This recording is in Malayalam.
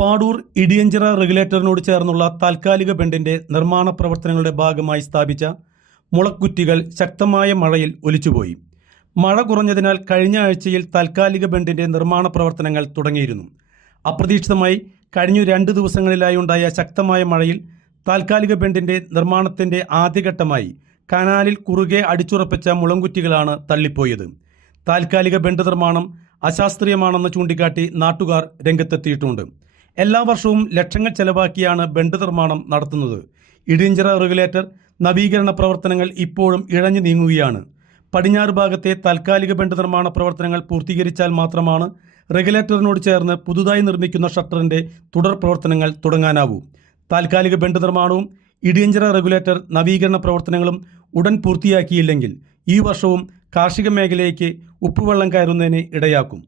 പാടൂർ ഇടിയഞ്ചിറ റെഗുലേറ്ററിനോട് ചേർന്നുള്ള താൽക്കാലിക ബെൻഡിന്റെ നിർമ്മാണ പ്രവർത്തനങ്ങളുടെ ഭാഗമായി സ്ഥാപിച്ച മുളക്കുറ്റികൾ ശക്തമായ മഴയിൽ ഒലിച്ചുപോയി. മഴ കുറഞ്ഞതിനാൽ കഴിഞ്ഞ ആഴ്ചയിൽ താൽക്കാലിക ബെൻഡിന്റെ നിർമ്മാണ പ്രവർത്തനങ്ങൾ തുടങ്ങിയിരുന്നു. അപ്രതീക്ഷിതമായി കഴിഞ്ഞ രണ്ട് ദിവസങ്ങളിലായി ഉണ്ടായ ശക്തമായ മഴയിൽ താൽക്കാലിക ബെൻഡിന്റെ നിർമ്മാണത്തിന്റെ ആദ്യഘട്ടമായി കനാലിൽ കുറുകെ അടിച്ചുറപ്പിച്ച മുളങ്കുറ്റികളാണ് തള്ളിപ്പോയത്. താൽക്കാലിക ബെൻഡ് നിർമ്മാണം അശാസ്ത്രീയമാണെന്ന് ചൂണ്ടിക്കാട്ടി നാട്ടുകാർ രംഗത്തെത്തിയിട്ടുണ്ട്. എല്ലാ വർഷവും ലക്ഷങ്ങൾ ചെലവാക്കിയാണ് ബണ്ട് നിർമ്മാണം നടത്തുന്നത്. ഇടിഞ്ചിറ റെഗുലേറ്റർ നവീകരണ പ്രവർത്തനങ്ങൾ ഇപ്പോഴും ഇഴഞ്ഞു നീങ്ങുകയാണ്. പടിഞ്ഞാറ് ഭാഗത്തെ താൽക്കാലിക ബണ്ട് നിർമ്മാണ പ്രവർത്തനങ്ങൾ പൂർത്തീകരിച്ചാൽ മാത്രമാണ് റെഗുലേറ്ററിനോട് ചേർന്ന് പുതുതായി നിർമ്മിക്കുന്ന ഷട്ടറിന്റെ തുടർ പ്രവർത്തനങ്ങൾ തുടങ്ങാനാവൂ. താൽക്കാലിക ബണ്ട് നിർമ്മാണവും ഇടിയഞ്ചിറ റെഗുലേറ്റർ നവീകരണ പ്രവർത്തനങ്ങളും ഉടൻ പൂർത്തിയാക്കിയില്ലെങ്കിൽ ഈ വർഷവും കാർഷിക മേഖലയ്ക്ക് ഉപ്പുവെള്ളം കയറുന്നതിന് ഇടയാക്കും.